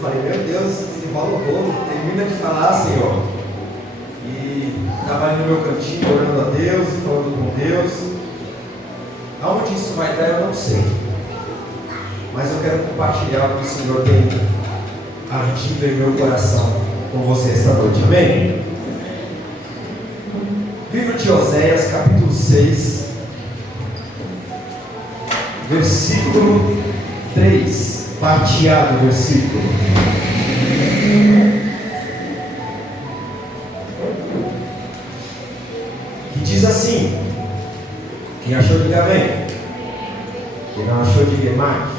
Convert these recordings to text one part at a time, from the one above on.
falei, meu Deus, desenrola o bolo, termina de falar, Senhor. E estava ali no meu cantinho, orando a Deus, falando com Deus. Aonde isso vai dar, eu não sei. Mas eu quero compartilhar o que o Senhor tem ardido em meu coração com você esta noite, amém? Livro de Oséias, capítulo 6, versículo 3, parteado versículo. Que diz assim: quem achou, diga amém. Quem não achou, diga mais.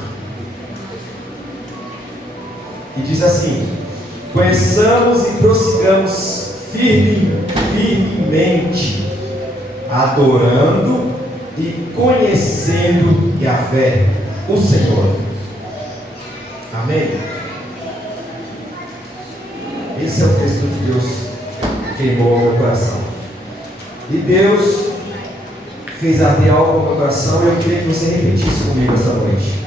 E diz assim: conheçamos e prossigamos firmemente, adorando e conhecendo Yahvé, o Senhor. Amém? Esse é o texto que Deus queimou no meu coração. E Deus fez arder algo no meu coração, e eu queria que você repetisse comigo essa noite.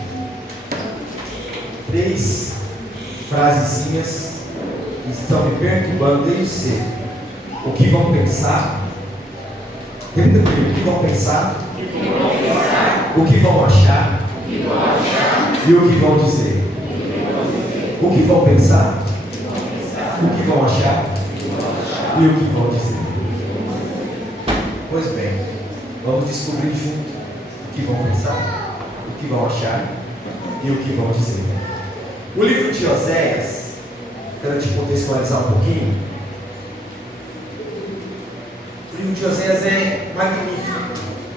3 frasezinhas que estão me perturbando desde cedo. O que vão pensar? Repita comigo. O que vão pensar? O que vão achar? E o que vão dizer? O que vão pensar? O que vão achar? E o que vão dizer? Pois bem, vamos descobrir junto o que vão pensar, o que vão achar e o que vão dizer. O livro de Oséias, quero te contextualizar um pouquinho. O livro de Oséias é magnífico.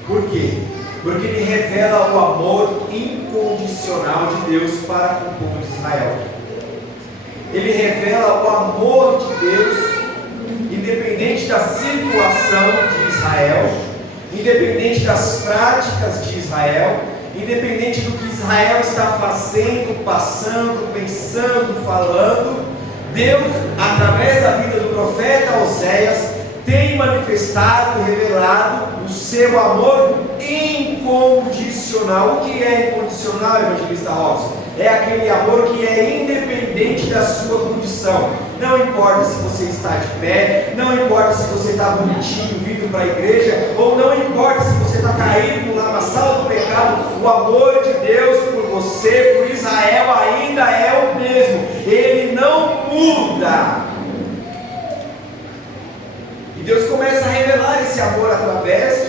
Por quê? Porque ele revela o amor incondicional de Deus para com o povo de Israel. Ele revela o amor de Deus, independente da situação de Israel, independente das práticas de Israel, independente do que Israel está fazendo, passando, pensando, falando. Deus, através da vida do profeta Oséias, tem manifestado e revelado o seu amor incondicional. O que é incondicional, evangelista Robson? É aquele amor que é independente da sua condição. Não importa se você está de pé, não importa se você está bonitinho, vindo para a igreja, ou não importa se você está caído no lamaçal do pecado, o amor de Deus por você, por Israel, ainda é o mesmo. Ele não muda. E Deus começa a revelar esse amor através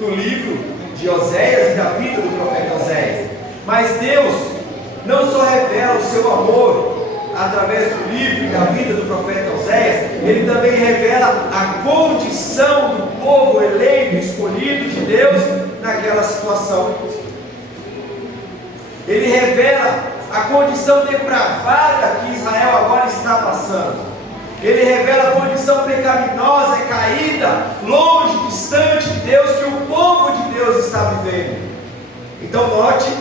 do livro de Oséias e da vida do profeta Oséias. Mas Deus não só revela o seu amor através do livro e da vida do profeta Oséias, ele também revela a condição do povo eleito, escolhido de Deus naquela situação. Ele revela a condição depravada que Israel agora está passando. Ele revela a condição pecaminosa e caída, longe, distante de Deus, que o povo de Deus está vivendo. Então note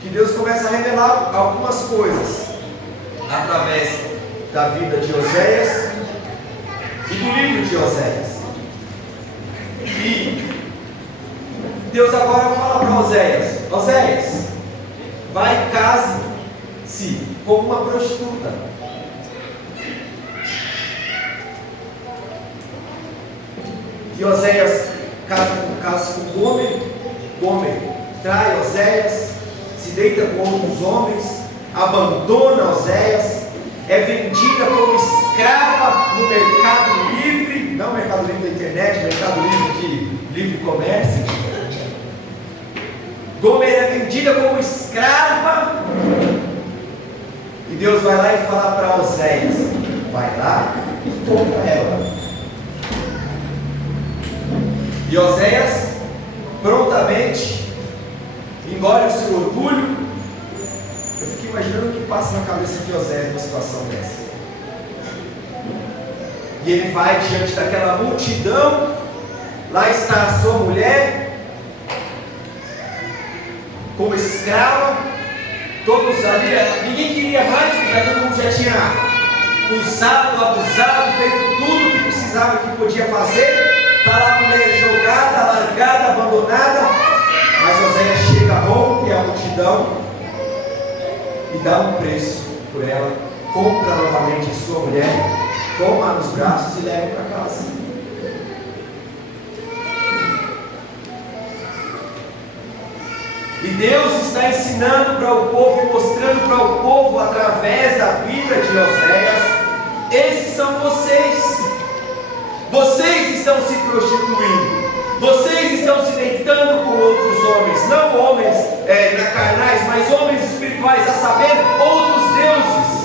que Deus começa a revelar algumas coisas através da vida de Oséias e do livro de Oséias. E Deus agora fala para Oséias: Oséias, vai e case-se com uma prostituta. E Oséias casa com Gomer. Gomer trai Oséias, se deita com outros homens, abandona Oséias, é vendida como escrava no mercado livre, não mercado livre da internet, mercado livre de livre comércio. Gomer é vendida como escrava, e Deus vai lá e fala para Oséias: vai lá e compra ela. E Oséias prontamente engole o seu orgulho. Eu fico imaginando o que passa na cabeça de Oséias numa situação dessa. E ele vai diante daquela multidão. Lá está a sua mulher como escrava, todos ali, ninguém queria mais, porque todo mundo já tinha usado, abusado, feito tudo o que precisava, que podia fazer. Está lá a mulher jogada, largada, abandonada. Mas Oséias chega, rompe a multidão e dá um preço por ela, compra novamente a sua mulher, toma nos braços e leva para casa. E Deus está ensinando para o povo e mostrando para o povo através da vida de Oséias: esses são vocês. Vocês estão se prostituindo. Vocês estão se deitando com outros homens, não homens carnais, mas homens espirituais, a saber, outros deuses.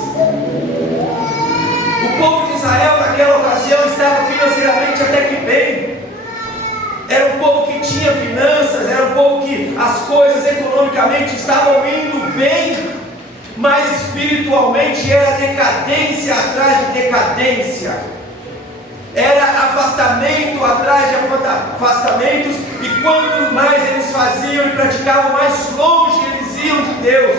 O povo de Israel naquela ocasião estava financeiramente até que bem. Era um povo que tinha finanças, era um povo que as coisas economicamente estavam indo bem, mas espiritualmente era decadência atrás de decadência. Era afastamento atrás de afastamentos, e quanto mais eles faziam e praticavam, mais longe eles iam de Deus,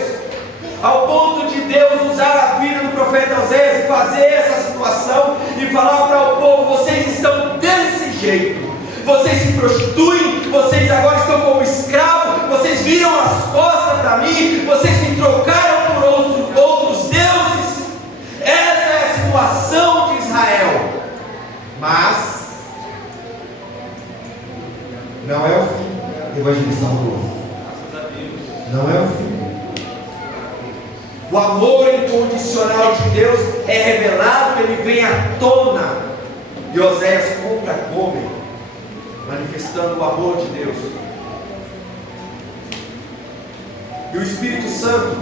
ao ponto de Deus usar a vida do profeta Oséias e fazer essa situação e falar para o povo: vocês estão desse jeito, vocês se prostituem, vocês agora estão como escravos, vocês viram as costas para mim, vocês me trocaram por outros deuses. Essa é a situação de Israel. Mas não é o fim, evangelista Rodolfo. Não é o fim. O amor incondicional de Deus é revelado, ele vem à tona. E Oséias compra, come, manifestando o amor de Deus. E o Espírito Santo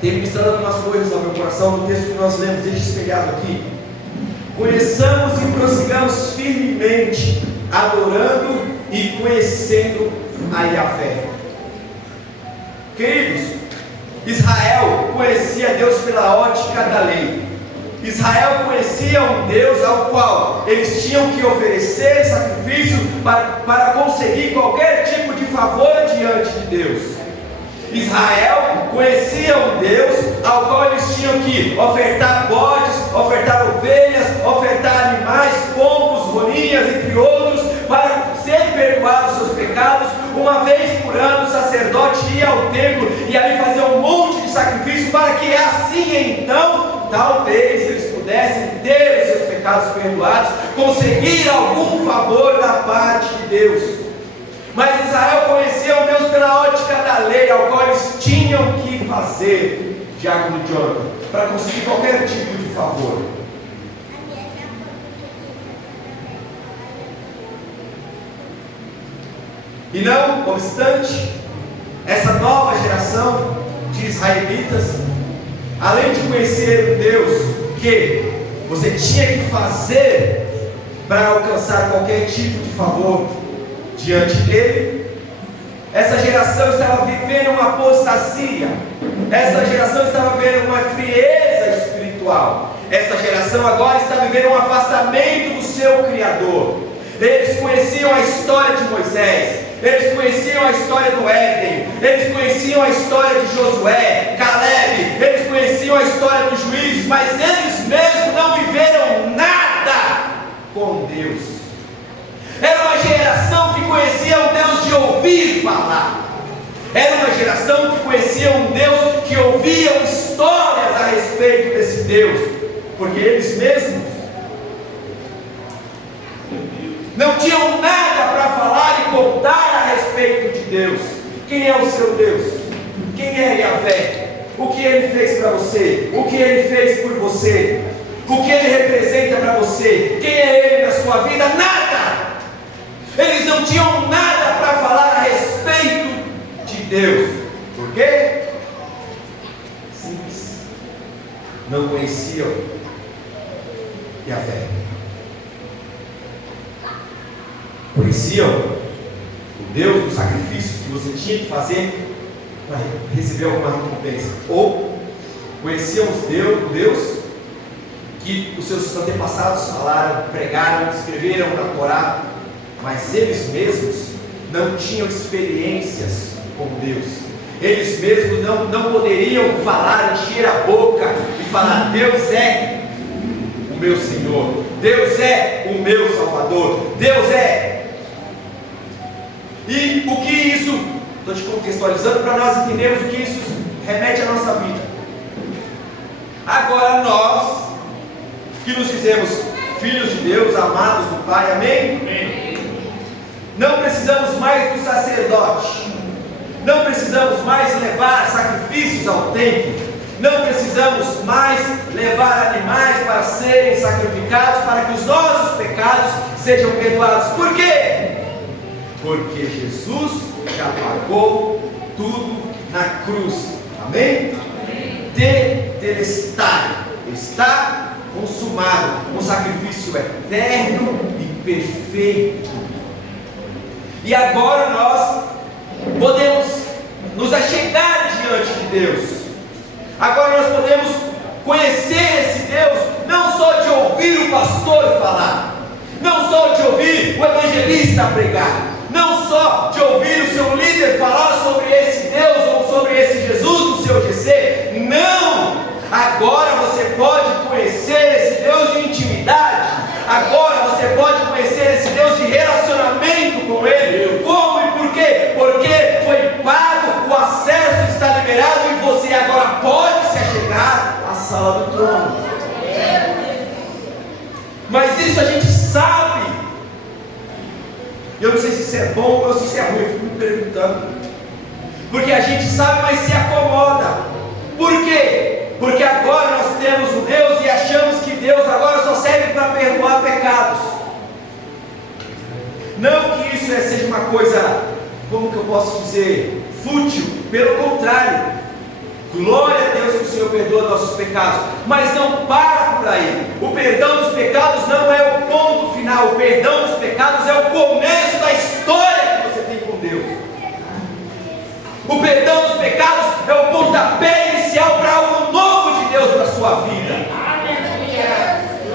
tem ministrado algumas coisas ao meu coração no texto que nós lemos, deixa espelhado aqui. Conheçamos e prossigamos firmemente, adorando e conhecendo a Yahvé. Queridos, Israel conhecia Deus pela ótica da lei. Israel conhecia um Deus ao qual eles tinham que oferecer sacrifício para conseguir qualquer tipo de favor diante de Deus. Israel conhecia um Deus ao qual eles tinham que ofertar bodes, ofertar ovelhas, ofertar animais, pombos, rolinhas, entre outros, para serem perdoados seus pecados. Uma vez por ano o sacerdote ia ao templo e ali fazia um monte de sacrifício, para que assim então, talvez eles pudessem ter os seus pecados perdoados, conseguir algum favor da parte de Deus. Mas Israel conhecia o Deus pela ótica da lei, ao qual eles tinham que fazer, diácono Jonathan, para conseguir qualquer tipo de favor. E não obstante, essa nova geração de israelitas, além de conhecer um Deus que você tinha que fazer para alcançar qualquer tipo de favor diante dele, essa geração estava vivendo uma apostasia, essa geração estava vivendo uma frieza espiritual, essa geração agora está vivendo um afastamento do seu Criador. Eles conheciam a história de Moisés, eles conheciam a história do Éden, eles conheciam a história de Josué, Caleb, eles conheciam a história dos juízes, mas eles mesmos não viveram nada com Deus. Era uma geração que conhecia um Deus de ouvir falar. Era uma geração que conhecia um Deus que ouviam histórias a respeito desse Deus, porque eles mesmos não tinham nada para falar e contar a respeito de Deus. Quem é o seu Deus? Quem é Yahvé? O que Ele fez para você? O que Ele fez por você? O que Ele representa para você? Quem é Ele na sua vida? Nada! Eles não tinham nada para falar a respeito de Deus. Por quê? Simples. Não conheciam Yahvé. Conheciam o Deus dos sacrifícios que você tinha que fazer para receber alguma recompensa. Ou conheciam o Deus que os seus antepassados falaram, pregaram, escreveram na Torá, mas eles mesmos não tinham experiências com Deus. Eles mesmos não poderiam falar, encher a boca e falar: Deus é o meu Senhor, Deus é o meu Salvador, Deus é. E o que isso, estou te contextualizando para nós entendermos o que isso remete à nossa vida. Agora nós, que nos dizemos filhos de Deus, amados do Pai, amém? Amém. Não precisamos mais do sacerdote, não precisamos mais levar sacrifícios ao templo, não precisamos mais levar animais para serem sacrificados para que os nossos pecados sejam perdoados. Por quê? Porque Jesus já pagou tudo na cruz, amém? Tetelestai, está consumado, um sacrifício eterno e perfeito. E agora nós podemos nos achegar diante de Deus. Agora nós podemos conhecer esse Deus, não só de ouvir o pastor falar, não só de ouvir o evangelista pregar, não só de ouvir o seu líder falar sobre esse Deus ou sobre esse Jesus no seu GC. Não! Agora você pode conhecer esse Deus de intimidade. Agora você pode conhecer esse Deus de relacionamento com Ele. Como e por quê? Porque foi pago, o acesso está liberado e você agora pode se achegar à sala do trono. Mas isso a gente sabe. Eu não sei se isso é bom ou se isso é ruim, eu fico me perguntando. Porque a gente sabe, mas se acomoda. Por quê? Porque agora nós temos um Deus e achamos que Deus agora só serve para perdoar pecados. Não que isso seja uma coisa, como que eu posso dizer, fútil. Pelo contrário, glória a Deus que o Senhor perdoa nossos pecados. Mas não para por aí. O perdão dos pecados não é o ponto final. O perdão dos pecados é o começo da história que você tem com Deus. O perdão dos pecados é o pontapé inicial para algo novo de Deus para a sua vida.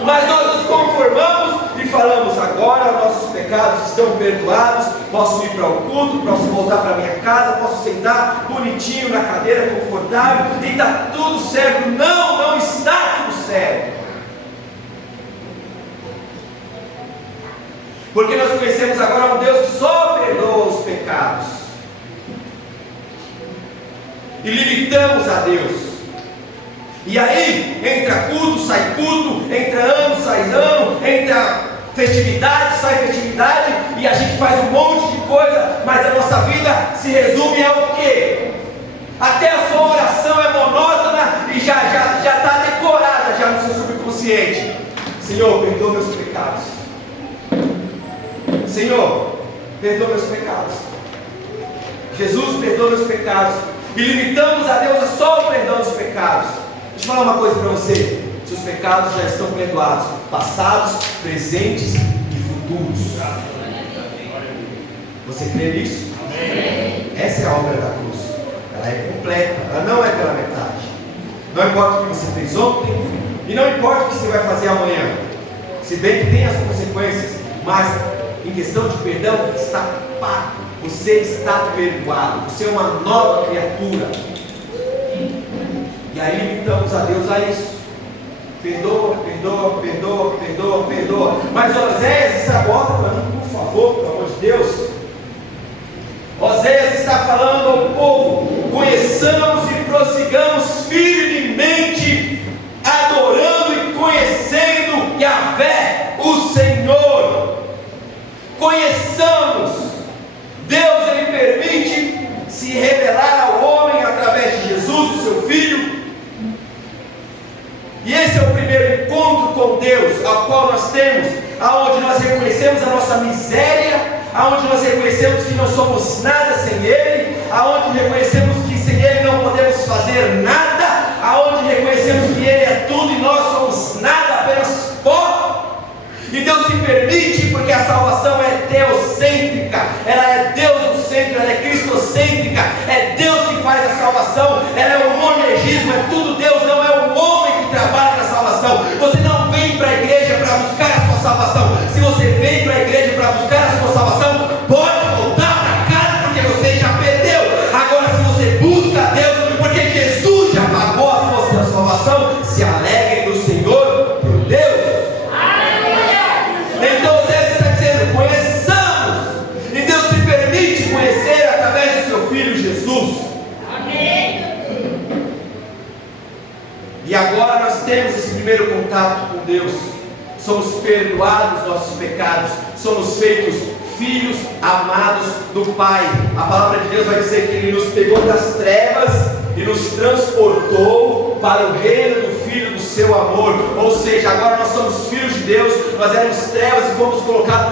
Mas nós nos conformamos e falamos: agora nossos pecados estão perdoados, posso ir para o culto, posso voltar para minha casa, posso sentar bonitinho na cadeira confortável e está tudo certo. Não, não está tudo certo. Porque nós conhecemos agora um Deus que só perdoa os pecados. E limitamos a Deus. E aí, entra culto, sai culto, entra ano, sai ano, entra festividade, sai festividade, e a gente faz um monte de coisa, mas a nossa vida se resume ao quê? Até a sua oração é monótona e já está decorada já no seu subconsciente. Senhor, perdoa meus pecados. Senhor, perdoa meus pecados. Jesus, perdoa meus pecados. E limitamos a Deus a só o perdão dos pecados. Deixa eu falar uma coisa para você: seus pecados já estão perdoados, passados, presentes e futuros. Você crê nisso? Amém. Essa é a obra da cruz. Ela é completa, ela não é pela metade. Não importa o que você fez ontem e não importa o que você vai fazer amanhã, se bem que tem as consequências, mas em questão de perdão está pago. Você está perdoado, você é uma nova criatura. E aí limitamos a Deus a isso. Perdoa, perdoa, perdoa, perdoa, perdoa. Mas Oséias está, bota para mim, por favor, pelo amor de Deus. Oséias está falando ao povo: conheçamos e prossigamos firmemente, adorando e conhecendo Yahvé, o Senhor. Conheçamos. Deus, Ele permite se revelar ao homem através de Jesus, o seu Filho. E esse é o primeiro encontro com Deus, ao qual nós temos, aonde nós reconhecemos a nossa miséria, aonde nós reconhecemos que não somos nada sem Ele, aonde reconhecemos que sem Ele não podemos fazer nada, aonde reconhecemos que Ele é tudo e nós somos nada, apenas pó. E Deus se permite, porque a salvação é teocêntrica, ela é Deus no centro, ela é cristocêntrica, é Deus que faz a salvação, ela é o monergismo, é tudo Deus, não é o homem que trabalha na salvação. Você não vem para a igreja para buscar a sua salvação. Se você vem para a igreja para buscar a sua salvação, pode voltar para casa, porque você já perdeu. Agora, se você busca a Deus, porque Jesus já pagou a sua salvação, se alegre no Senhor, por Deus. Então Deus está dizendo: conheçamos, e Deus se permite conhecer através do seu Filho Jesus. Amém. E agora nós temos esse primeiro contato com Deus. Somos perdoados dos nossos pecados. Somos feitos filhos amados do Pai. A palavra de Deus vai dizer que Ele nos pegou das trevas e nos transportou para o reino do Filho do seu amor. Ou seja, agora nós somos filhos de Deus. Nós éramos trevas e fomos colocados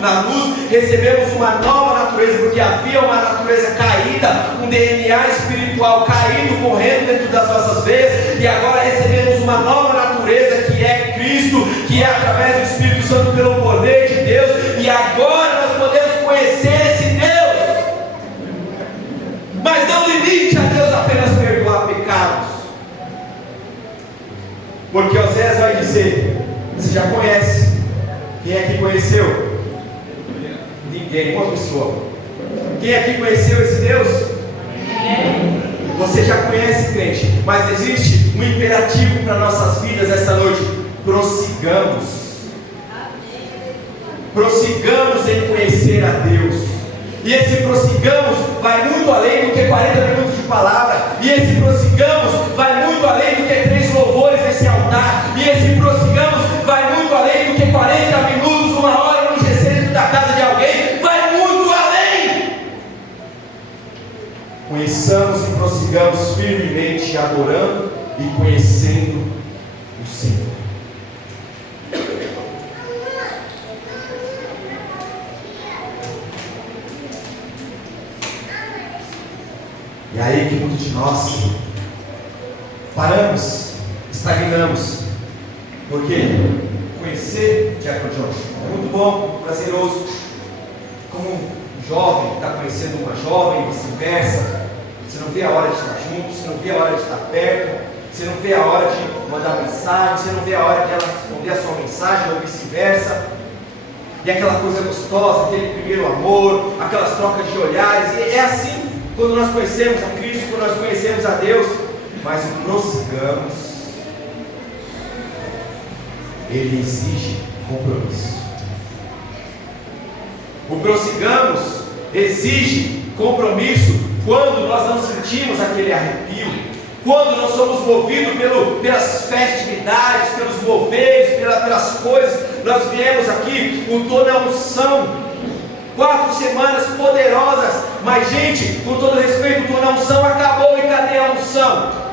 na luz. Recebemos uma nova natureza, porque havia uma natureza caída, um DNA espiritual caído, correndo dentro das nossas veias. E agora recebemos uma nova natureza, que é Cristo, que é através do Espírito Santo, pelo poder de Deus. E agora nós podemos conhecer esse Deus. Mas não limite a Deus apenas perdoar pecados, porque Oséias vai dizer: você já conhece. Quem aqui conheceu? Ninguém, uma pessoa. Quem aqui conheceu esse Deus? Você já conhece, crente, mas existe um imperativo para nossas vidas esta noite: prossigamos. Prossigamos em conhecer a Deus. E esse prossigamos vai muito além do que 40 minutos de palavra. E esse prossigamos vai muito além do que 3 louvores nesse altar. E esse prossigamos vai muito além do que 40 minutos, 1 hora no GC dentro da casa de alguém. Vai muito além. Conheçamos e prossigamos firmemente, adorando e conhecendo o Senhor. E aí que muitos de nós paramos, estagnamos. Porque conhecer Diácono John é muito bom, prazeroso. Como um jovem está conhecendo uma jovem e vice-versa. Você não vê a hora de estar junto, você não vê a hora de estar perto, você não vê a hora de mandar mensagem, você não vê a hora de ela responder a sua mensagem ou vice-versa. E aquela coisa gostosa, aquele primeiro amor, aquelas trocas de olhares. E é assim quando nós conhecemos a Cristo, quando nós conhecemos a Deus. Mas o prossigamos, ele exige compromisso. O prossigamos exige compromisso quando nós não sentimos aquele arrepio, quando nós somos movidos pelas festividades, pelos moveres, pelas coisas. Nós viemos aqui com toda a unção, 4 semanas poderosas, mas gente, com todo respeito, toda a unção acabou. E cadê a unção?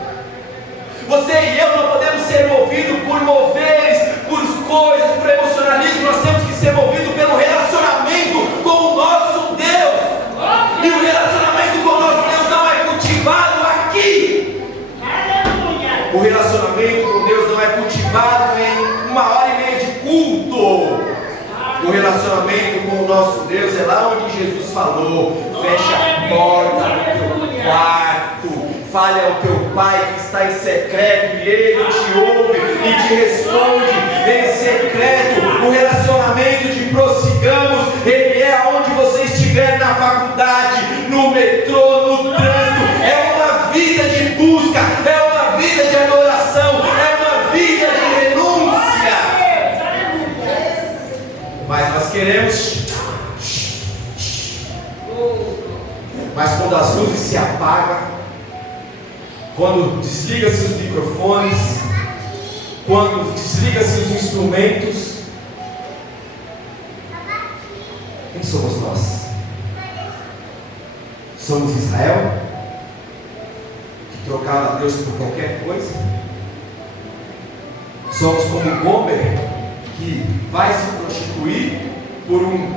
Você e eu não podemos ser movidos por moveres, por coisas, por emocionalismo. Nós temos que ser movidos pelo relacionamento com o nosso Deus. E o relacionamento com o nosso Deus não é cultivado aqui. O relacionamento com Deus não é cultivado em 1h30 de culto. O relacionamento com o nosso Deus é lá onde Jesus falou: fecha a porta do teu quarto, fale ao teu Pai que está em secreto, e Ele te ouve e te responde em secreto. O relacionamento de prossigamos, ele é onde você estiver, na faculdade, no metrô, no trânsito. É uma vida de busca, é uma vida de adoração, é uma vida de renúncia. Mas nós queremos. Mas quando as luzes se apagam, quando desliga-se os microfones, quando desliga-se os instrumentos, quem somos nós? Somos Israel, que trocava Deus por qualquer coisa? Somos como Gomer, que vai se prostituir por um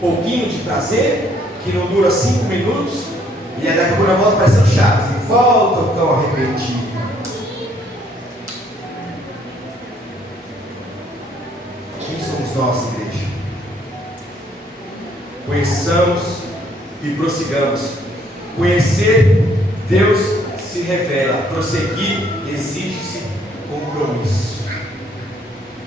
pouquinho de prazer, que não dura 5 minutos, e aí daqui a pouco volta parecendo Chaves, e volta o cão arrependido. Quem somos nós, igreja? Conheçamos e prossigamos. Conhecer Deus se revela, prosseguir exige-se compromisso.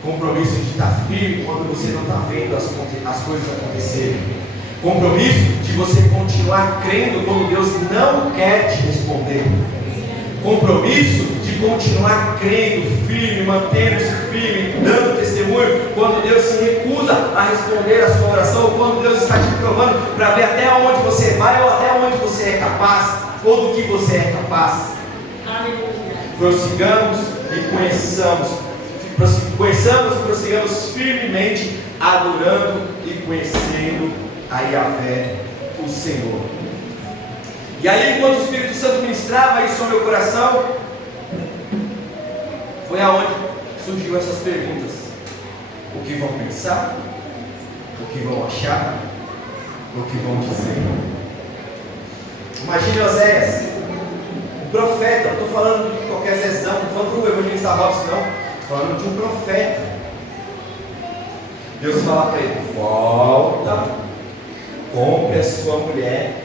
Compromisso de estar firme quando você não está vendo as coisas acontecerem. Compromisso de você continuar crendo quando Deus não quer te responder. Compromisso de continuar crendo firme, mantendo-se firme, dando testemunho quando Deus se recusa a responder a sua oração, ou quando Deus está te provando para ver até onde você vai, ou até onde você é capaz, ou do que você é capaz. prossigamos e prossigamos firmemente, adorando e conhecendo a Yahvé, o Senhor. E aí, enquanto o Espírito Santo ministrava isso ao meu coração, foi aonde surgiu essas perguntas: o que vão pensar, o que vão achar, o que vão dizer. Imagine Oséias, um profeta. Não estou falando de qualquer Zezão, não estou falando do evangelista Robson, não. Estou falando de um profeta. Deus fala para ele: volta, compre a sua mulher,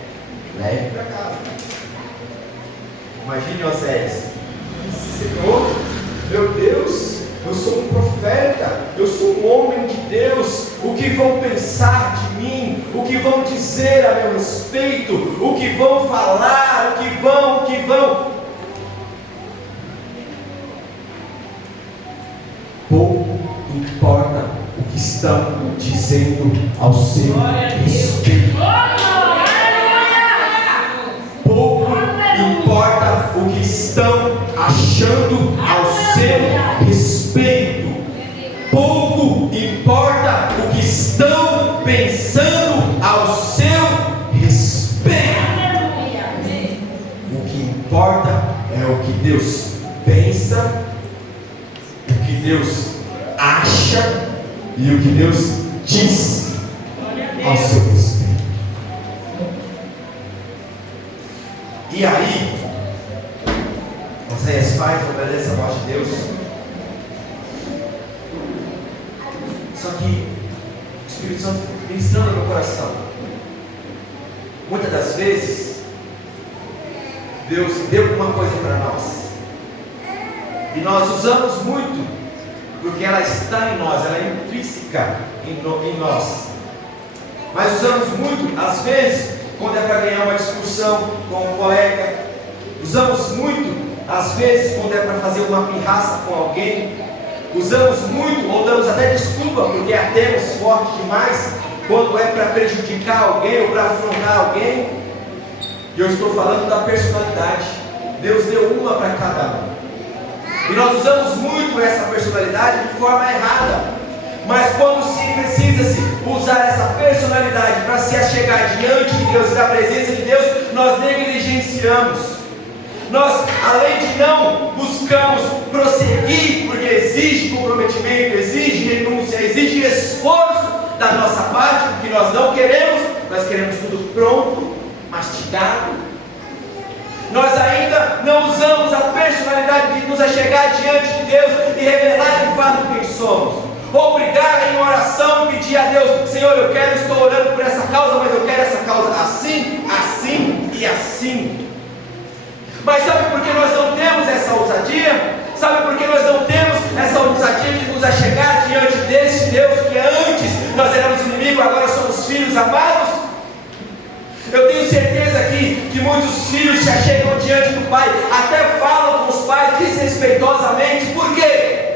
leve para casa. Imagine Oséias: Senhor, meu Deus, eu sou um profeta, eu sou um homem de Deus. O que vão pensar de mim? O que vão dizer a meu respeito? O que vão falar? O que vão? Pouco importa o que estão dizendo ao seu respeito. Pouco importa o que estão achando ao seu respeito. Pouco importa o que estão pensando ao seu respeito. O que importa é o que Deus pensa, o que Deus acha e o que Deus diz ao seu respeito. E aí, Oséias obedece a voz de Deus. Só que o Espírito Santo ministrando no meu coração. Muitas das vezes, Deus deu alguma coisa para nós, e nós usamos muito, porque ela está em nós, ela é intrínseca em nós. Mas usamos muito, às vezes, quando é para ganhar uma discussão com um colega. Usamos muito, às vezes, quando é para fazer uma pirraça com alguém. Usamos muito, ou damos até desculpa, porque a temos forte demais, quando é para prejudicar alguém ou para afrontar alguém. E eu estou falando da personalidade. Deus deu uma para cada um, e nós usamos muito essa personalidade de forma errada. Mas quando precisa-se usar essa personalidade para se achegar diante de Deus e da presença de Deus, nós negligenciamos. Nós, além de não buscamos prosseguir, porque exige comprometimento, exige renúncia, exige esforço da nossa parte, porque nós não queremos, nós queremos tudo pronto, mastigado. Nós ainda não usamos a personalidade de nos achegar diante de Deus e revelar de fato quem somos. Ou brigar em oração e pedir a Deus: Senhor, estou orando por essa causa, mas eu quero essa causa assim, assim e assim. Mas sabe por que nós não temos essa ousadia? Sabe por que nós não temos essa ousadia de nos achegar diante desse Deus que antes nós éramos inimigos, agora somos filhos amados? Eu tenho certeza que muitos filhos se achegam diante do Pai, até falam com os pais desrespeitosamente. Por quê?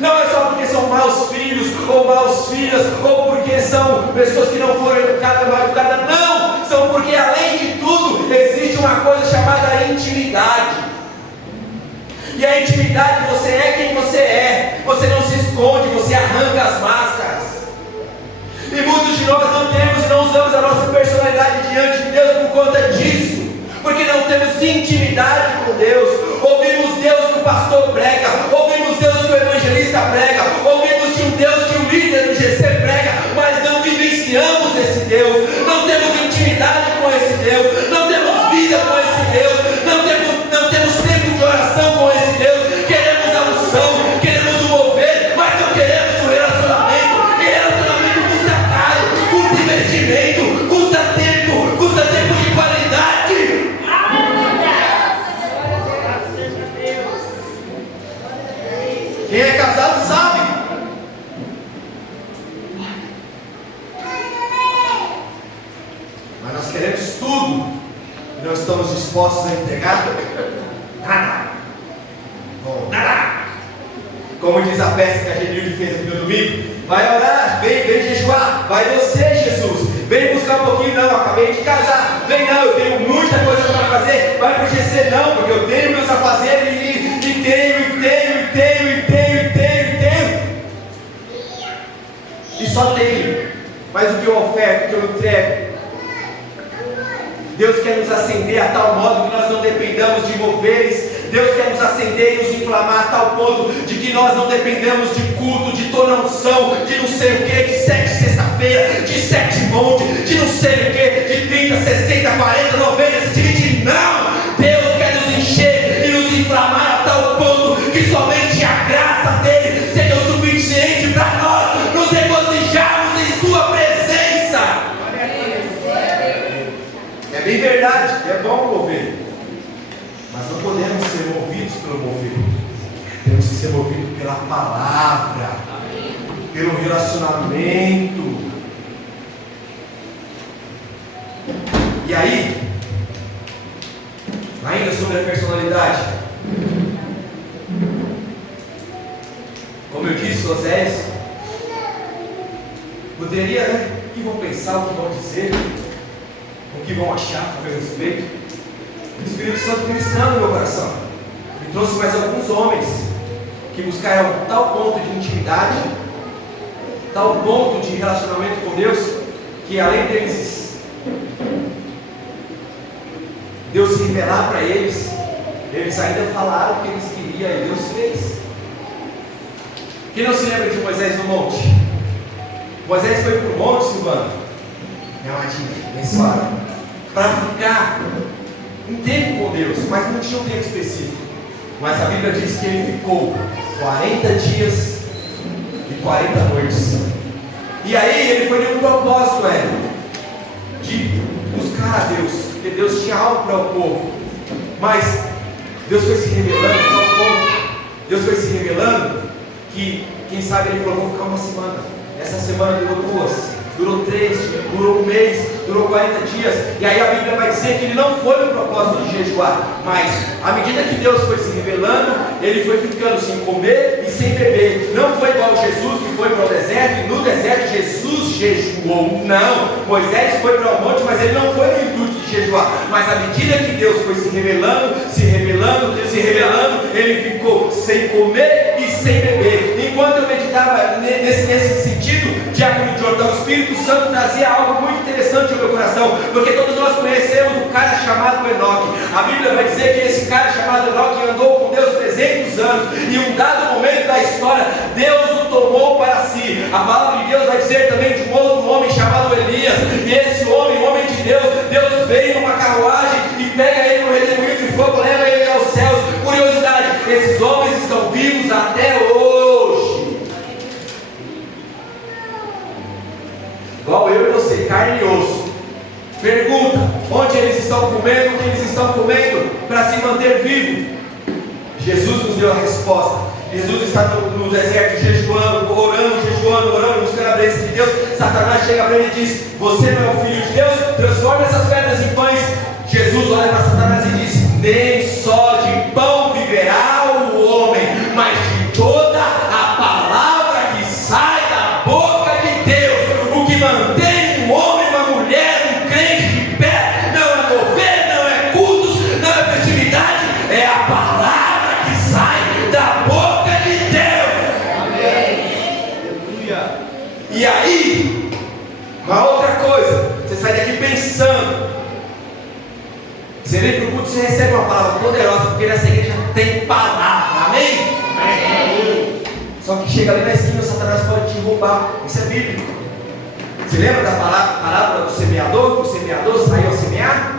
Não é só porque são maus filhos ou maus filhas, ou porque são pessoas que não foram educadas, mal educadas. Não! São porque, além de tudo, existe uma coisa chamada intimidade. E a intimidade, você é quem você é. Você não se esconde, você arranca as máscaras. E muitos de nós não temos e não usamos a nossa personalidade diante de Deus por conta disso, porque não temos intimidade com Deus. Ouvimos Deus que o pastor prega, ouvimos Deus que o evangelista prega, ouvimos de um Deus que o líder do GC prega, mas não vivenciamos esse Deus, não temos intimidade com esse Deus, não temos vida com esse Deus, não temos tempo de oração com esse Deus. Queremos a unção, queremos o mover, mas não queremos o relacionamento. E relacionamento custa caro, custa investimento, custa tempo de qualidade. Quem é casado sabe. Mas nós queremos tudo e não estamos dispostos a entregar nada. Nada. Como diz a peça que a Genilde fez aqui no domingo: vai orar, vem jejuar, vai você, Jesus, vem buscar um pouquinho. Não, acabei de casar. Vem, não, eu tenho muita coisa para fazer. Vai pro GC, não, porque eu tenho meus afazeres e Mas o que eu oferto, o que eu entrego? Deus quer nos acender a tal modo que nós não dependamos de moveres. Deus quer nos acender e nos inflamar a tal ponto de que nós não dependamos de culto, de toda unção, de não sei o que, de 7 sexta-feira, de 7 monte, de não sei o que, de 30, 60, 40, 90, 120. Não! Deus quer nos encher e nos inflamar a tal ponto que somente a graça dele seja o suficiente para nós nos regozijarmos em sua presença. É bem verdade, é bom mover, mas não podemos ser movidos pelo mover. Temos que ser movidos pela palavra, pelo relacionamento. E aí, ainda sobre a personalidade, como eu disse, Oséias poderia, o que vão pensar, o que vão dizer, o que vão achar a meu respeito. O Espírito Santo ministrando no meu coração me trouxe mais alguns homens que buscaram tal ponto de intimidade, tal ponto de relacionamento com Deus, que além deles Deus se revelar para eles, eles ainda falaram o que eles queriam e Deus fez. Quem não se lembra de Moisés no monte? Moisés foi para o monte, Silvana, minha amadinha, abençoada, para ficar um tempo com Deus, mas não tinha um tempo específico. Mas a Bíblia diz que ele ficou 40 dias e 40 noites. E aí ele foi num propósito, de buscar a Deus, porque Deus tinha algo para o povo. Mas Deus foi se revelando para o povo. Deus foi se revelando que, quem sabe, ele falou: vou ficar uma semana. Essa semana durou 2, durou 3, durou 1 mês, durou 40 dias. E aí a Bíblia vai dizer que ele não foi no propósito de jejuar, mas à medida que Deus foi se revelando, ele foi ficando sem comer e sem beber. Não foi igual Jesus que foi para o deserto, e no deserto Jesus jejuou. Não, Moisés foi para o monte, mas ele não foi no intuito de jejuar. Mas à medida que Deus foi se revelando, ele ficou sem comer e sem beber. Enquanto eu meditava nesse sentido, Diácono Jordão, o Espírito Santo trazia algo muito interessante ao meu coração, porque todos nós conhecemos um cara chamado Enoque. A Bíblia vai dizer que esse cara chamado Enoque andou com Deus 300 anos, e em um dado momento da história, Deus o tomou para si. A palavra de Deus vai dizer também de um outro homem chamado Elias, e esse homem, o homem de Deus, Deus veio numa carruagem e pega ele no redemoinho de fogo, leva ele aos céus. Curiosidade, esses homens estão vivos até hoje, igual eu e você, carne e osso. Pergunta: onde eles estão comendo, o que eles estão comendo para se manter vivo? Jesus nos deu a resposta. Jesus está no deserto jejuando, orando, buscando a presença de Deus. Satanás chega para ele e diz: você não é o filho de Deus? Transforma essas pedras em pães. Jesus olha para Satanás e diz: nem só de pão viverá o homem, mas de toda a palavra que sai da boca de Deus. O que mantém um homem, uma mulher, um crente de pé, não é mover, não é cultos, não é festividade, é a palavra que sai da boca de Deus. Amém. Aleluia. E aí, uma outra coisa, você sai daqui pensando. Você vem para o culto, você recebe uma palavra poderosa, porque nessa igreja tem palavra, amém? Amém. Só que chega ali na esquina, o Satanás pode te roubar. Isso é bíblico. Você lembra da parábola do semeador? Que o semeador saiu a semear?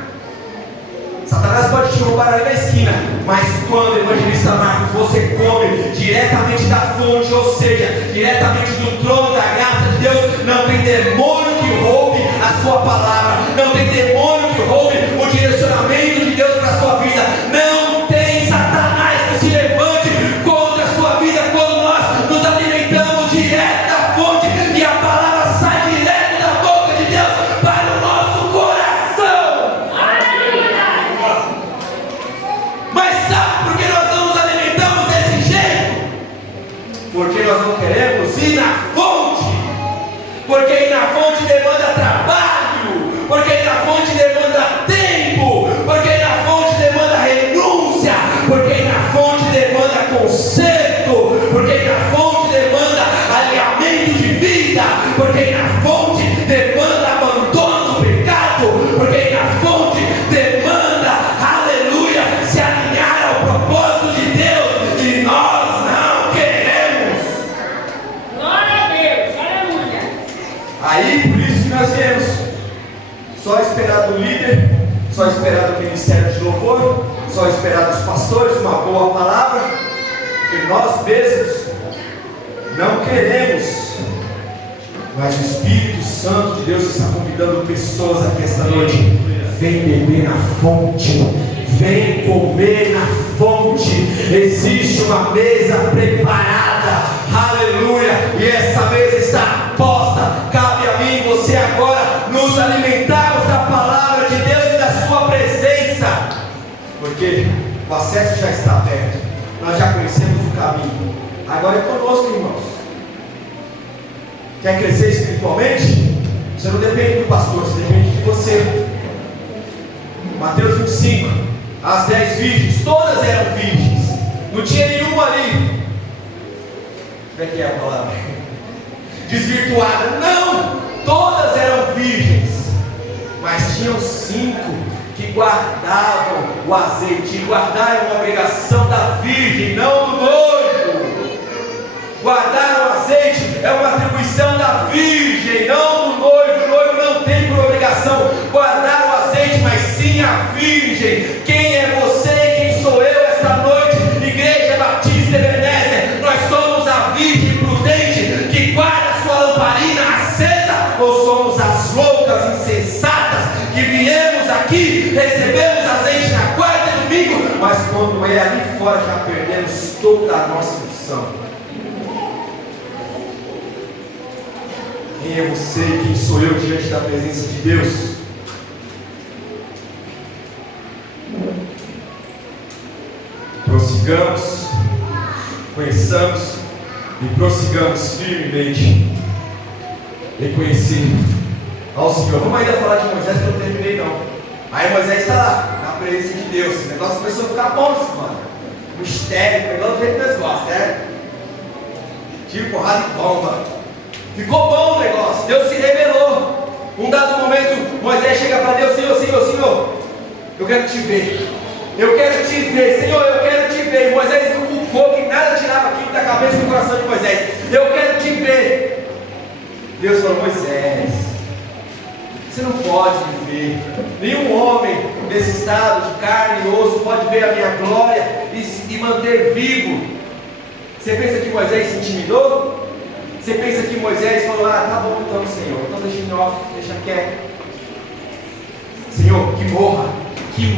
Satanás pode te roubar ali na esquina, mas quando, evangelista Marcos, você come diretamente da fonte, ou seja, diretamente do trono da graça de Deus, não tem demônio que roube a sua palavra, não tem demônio que roube o direcionamento de Deus para a sua vida, não tem Satanás que se levante contra a sua vida quando nós nos alimentamos direto da fonte e a palavra sai direto da boca de Deus para o nosso coração. Mas sabe por que nós não nos alimentamos desse jeito? Porque nós não queremos ir na fonte, porque ir na fonte demanda trabalho, porque ir na fonte demanda só esperar do ministério de louvor, só esperar dos pastores uma boa palavra, porque nós mesmos não queremos. Mas o Espírito Santo de Deus está convidando pessoas aqui esta noite. Vem beber na fonte, vem comer na fonte. Existe uma mesa preparada, aleluia, e essa mesa está posta. Cabe a mim e você agora nos alimentarmos da palavra de Deus e da sua presença, porque o acesso já está aberto, nós já conhecemos o caminho. Agora é conosco, irmãos. Quer crescer espiritualmente? Você não depende do pastor, você depende de você. Mateus 25, as 10 virgens, todas eram virgens, não tinha nenhuma ali. Como é que é a palavra? Desvirtuada. Não, todas eram virgens, mas tinham 5 que guardavam o azeite. E guardar é uma obrigação da virgem, não do noivo. Guardar o azeite é uma atribuição da virgem, não do noivo. O noivo não tem por obrigação guardar o azeite, mas sim a virgem. Quem é você? Quem sou eu esta noite? Igreja Batista Ebenezer. Nós somos a virgem prudente que guarda sua lamparina acesa, ou somos as loucas insensatas que viemos aqui, recebemos azeite na quarta e domingo, mas quando é ali fora já perdemos toda a nossa missão. Quem é você e quem sou eu diante da presença de Deus? Prossigamos, conheçamos e prossigamos firmemente, reconhecendo ao Senhor. Vamos ainda falar de Moisés, que eu não terminei não. Aí Moisés está lá, na presença de Deus. O negócio começou a ficar bom, mano. Mistério, pegando do jeito que nós gostamos, né? Tiro, porrada e bomba. Ficou bom o negócio, Deus se revelou. Um dado momento, Moisés chega para Deus: Senhor, eu quero te ver. Eu quero te ver, Senhor, eu quero te ver. E Moisés não culpou que nada tirava aquilo da cabeça e do coração de Moisés. Eu quero te ver. Deus falou: Moisés, você não pode me ver. Nenhum homem nesse estado de carne e osso pode ver a minha glória e manter vivo. Você pensa que Moisés se intimidou? Você pensa que Moisés falou: tá bom então, Senhor, então deixa em off, deixa quieto. Senhor, que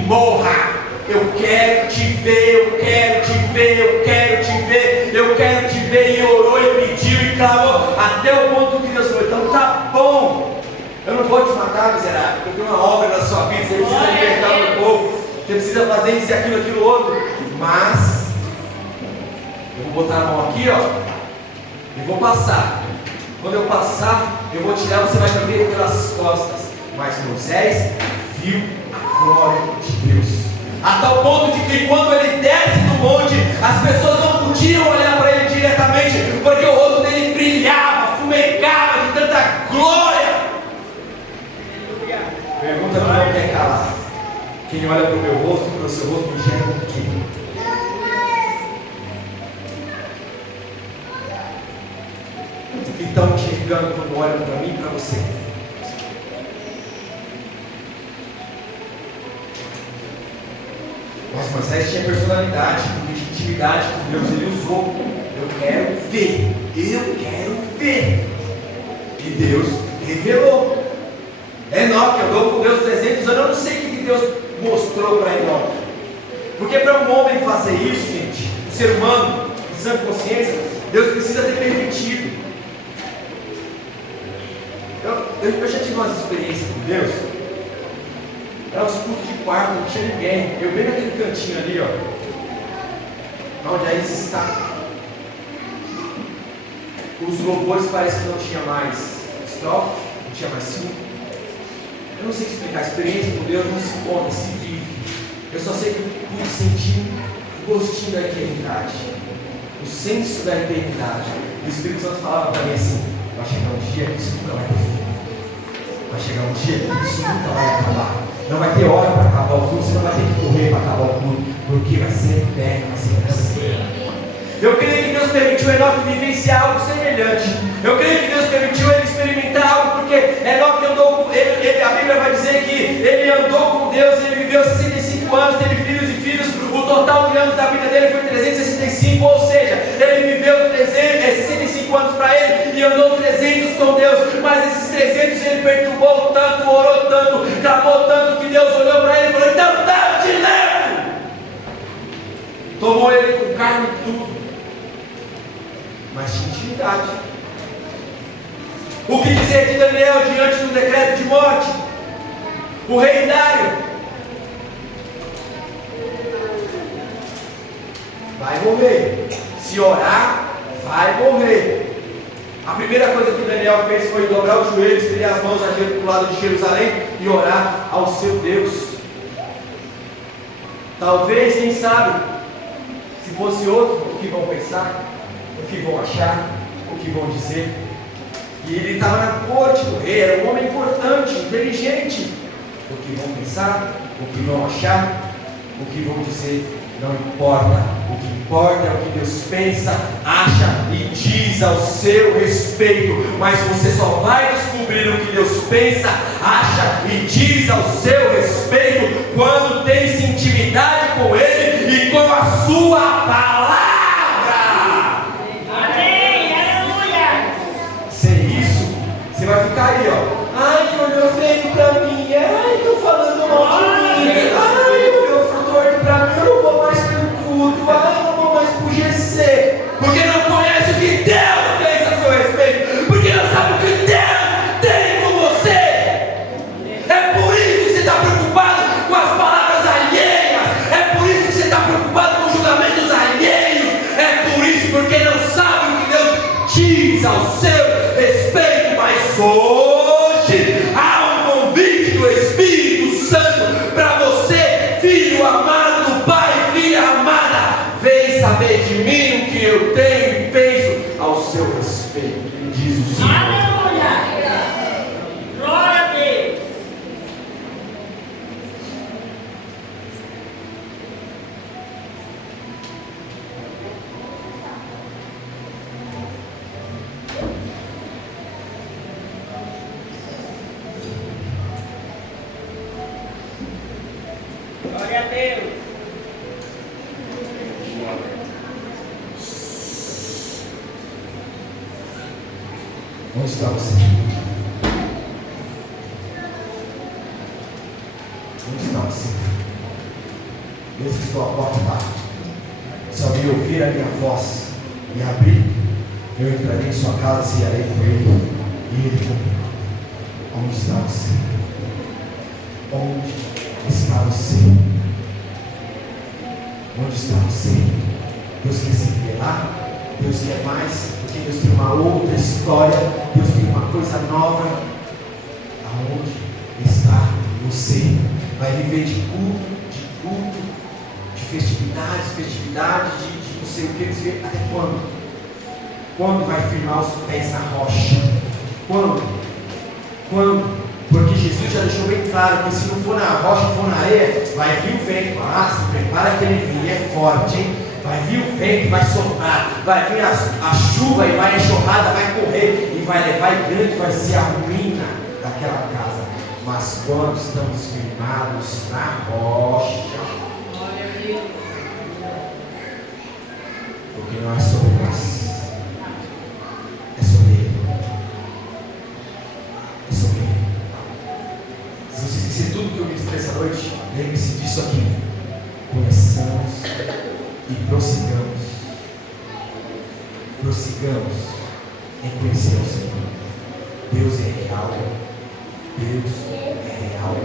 morra. Eu quero te ver, eu quero te ver, eu quero te ver, eu quero te ver. E orou e pediu e clamou, até o ponto que Deus falou: então tá bom, eu não vou te matar, miserável, eu tenho uma obra na sua vida, você precisa libertar o meu povo, você precisa fazer isso e aquilo outro. Mas eu vou botar a mão aqui, ó, e vou passar. Quando eu passar, eu vou tirar, você vai me ver pelas costas. Mas Moisés viu a glória de Deus, a tal ponto de que quando ele desce do monte, as pessoas não podiam olhar para ele diretamente, porque o rosto dele brilhava, fumegava de tanta glória. Pergunta que não quer calar: quem olha para o meu rosto, para o seu rosto, enxerga o quê? O que estão enxergando quando olham para mim e para você? Mas Moisés tinha personalidade, legitimidade que Deus ele usou. Eu quero ver. E Deus revelou. Enoque andou com Deus 300 anos. Eu não sei o que Deus mostrou para Enoque. Porque para um homem fazer isso, gente, o ser humano, de sã consciência, Deus precisa ter permitido. Eu já tive umas experiências com Deus. Era uns cultos de quarto, não tinha ninguém. Eu bem naquele cantinho ali, ó, onde a Isis está. Os louvores parece que não tinha mais estrofe, não tinha mais sim. Eu não sei explicar. A experiência com Deus não se conta, se vive. Eu só sei que eu pude sentir o gostinho da eternidade, o senso da eternidade. O Espírito Santo falava para mim assim: vai chegar um dia que isso nunca vai ter fim. Vai chegar um dia que isso nunca vai acabar. Não vai ter hora para acabar o culto, você não vai ter que correr para acabar o culto, porque vai ser eterno, vai ser para sempre. Eu creio que Deus permitiu Enoque vivenciar algo semelhante. Eu creio que Deus permitiu ele experimentar algo, porque Enoque andou com ele, a Bíblia vai dizer que ele andou com Deus, ele viveu 65 anos, teve filhos e filhos, o total de anos da vida dele foi 365, ou seja, ele viveu 65 anos para ele e andou 300 com Deus, mas esses 300 ele perturbou tanto, orou tanto, clamou tanto, que Deus olhou para ele e falou: então tá, eu te levo. Tomou ele com carne e tudo, mas tinha intimidade. O que dizer de Daniel diante do decreto de morte? O rei Dário vai morrer. Se orar, vai morrer. A primeira coisa que Daniel fez foi dobrar os joelhos, estender as mãos para o lado de Jerusalém e orar ao seu Deus. Talvez, quem sabe, se fosse outro, o que vão pensar, o que vão achar, o que vão dizer. E ele estava na corte do rei, era um homem importante, inteligente. O que vão pensar, o que vão achar, o que vão dizer, não importa. O que importa é o que Deus pensa, acha e diz ao seu respeito. Mas você só vai descobrir o que Deus pensa, acha e diz ao seu respeito quando tem intimidade com Ele e com a sua palavra. Amém, aleluia. Sem isso, você vai ficar aí, ó. Ai, olhou feio pra mim. Ai, tô falando mal de mim. Ai, olhou torto pra mim. Eu não vou mais pro culto. Ai, eu não vou mais pro GC. Porque não conhece o que Deus pensa a seu respeito. Porque não sabe o que Deus tem com você. É por isso que você está preocupado com as palavras alheias. É por isso que você está preocupado com julgamentos alheios. É por isso, porque não sabe o que Deus diz ao seu respeito. Mas hoje há um convite do Espírito Santo para você, filho amado do Pai, filha amada. Vem saber de mim o que eu tenho e penso ao seu respeito, diz o Senhor. Aleluia. Glória a Deus. Glória a Deus. Onde está você? Onde está você? Eis que estou à porta e bato. Se alguém ouvir a minha voz e abrir, eu entrarei em sua casa e cearei com ele, e ele comigo. Onde está você? Onde está você? Onde está você? Deus quer se revelar, Deus quer mais, porque Deus tem uma outra história, Deus tem uma coisa nova. Aonde está você? Vai viver de culto, de festividade, de não sei o que, até quando? Quando vai firmar os pés na rocha? Quando? Porque Jesus já deixou bem claro que se não for na rocha, for na areia, vai vir o vento. Ah, se prepara que ele vem, é forte, hein? Vai vir o vento, vai soprar, vai vir a chuva e vai a enxurrada, vai correr e vai levar e grande vai ser a ruína daquela casa. Mas quando estamos firmados na rocha, porque não é sobre nós, é sobre Ele. É sobre Ele. Se você esquecer tudo que eu disse essa noite, lembre-se disso aqui. Começamos e prossigamos em conhecer o Senhor. Deus é real. Deus é real.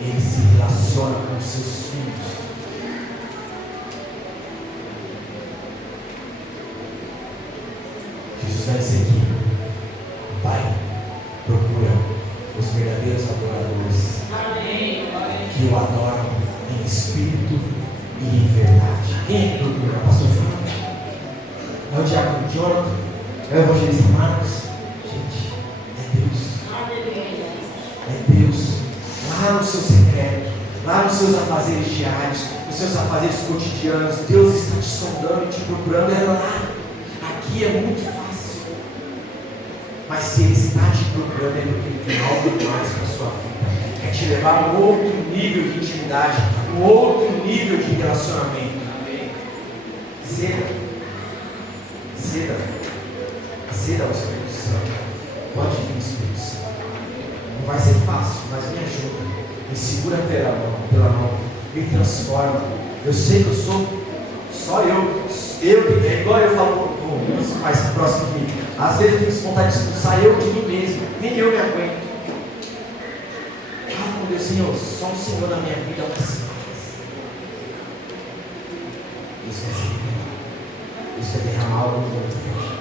Ele se relaciona com os seus filhos. Jesus vai dizer aqui: Pai, procura os verdadeiros adoradores. Amém. Que o adoram em espírito e em verdade. Quem é que procura? Pastor Fábio? É o diácono Jonathan? É o evangelista Marcos? Gente, é Deus. É Deus. Lá no seu secreto, lá nos seus afazeres diários, nos seus afazeres cotidianos, Deus está te sondando e te procurando. É lá, aqui é muito fácil. Mas se Ele está te procurando, é porque Ele tem algo mais para a sua vida. Quer te levar a um outro nível de intimidade, um outro nível de relacionamento. Ceda ao Espírito Santo. Pode vir, Espírito Santo. Não vai ser fácil, mas me ajuda. Me segura pela mão. Me transforma. Eu sei que eu sou só eu. É igual eu falo com meus pais próximos de mim. Às vezes eu tenho vontade de expulsar eu de mim mesmo. Nem eu me aguento. Ah, meu Deus, Senhor, só o Senhor na minha vida. Deus quer derramar algo novo.